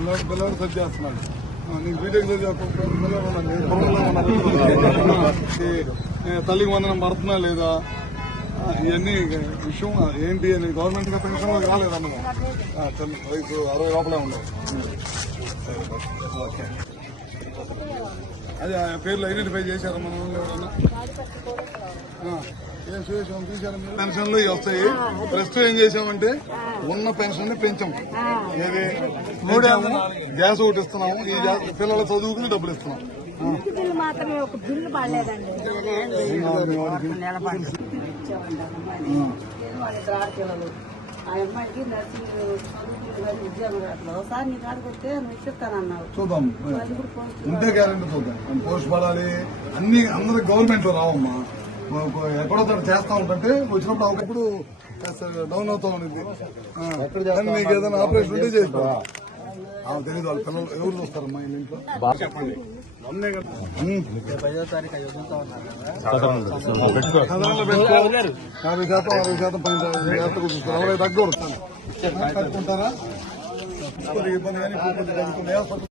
పిల్లలు పిల్లలు చేస్తున్నాడు. నీకు బీటెక్ పిల్లలు తల్లికి వందనం పడుతున్నా లేదా? ఇవన్నీ విషయం ఏంటి అని గవర్నమెంట్ పెన్షన్ రాలేదమ్మా తల్లి వయసు అరవై లోపలే ఉండవు ఓకే. అదే ఆ పేర్లు ఐడెంటిఫై చేశారు మనం ఎవరన్నా? పెన్షన్లు వస్తాయి. ప్రస్తుతం ఏం చేసామంటే ఉన్న పెన్షన్ని పెంచాం. ఏది? మూడేమో గ్యాస్ ఒకటి ఇస్తున్నాము. ఈ గ్యాస్ పిల్లల చదువుకుని డబ్బులు ఇస్తున్నాం. ఆ. బిల్లు మాత్రమే ఒక బిల్లు పడలేదండి. వాళ్ళిద్దరు ఆడపిల్లలు ఆ అమ్మాయికి నర్సింగ్ చదువుకుంటుంది కానీ ఉద్యోగం రావట్లేదు ఒకసారి నీ కాడికి వస్తే నువ్వు ఇచ్చిస్తానన్నావు చూద్దాం. ఉంటే గ్యారెంటీ చూద్దాం. పోస్ట్ పడాలి. అన్ని అందరికి గవర్నమెంట్ రావమ్మా. ఎక్కడో తను చేస్తా ఉంటే వచ్చినప్పుడు ఒకప్పుడు డౌన్ అవుతా ఉంది కానీ నీకు ఏదైనా ఆపరేషన్ ఉంటే చేసుకో తెలియదు వాళ్ళ పిల్లలు ఎవరు చూస్తారమ్మా ఇంట్లో? చెప్పండి. యాభై శాతం అరవై శాతం పైన అరవై తగ్గకూడదు కట్టుకుంటారా? ఇబ్బంది కానీ.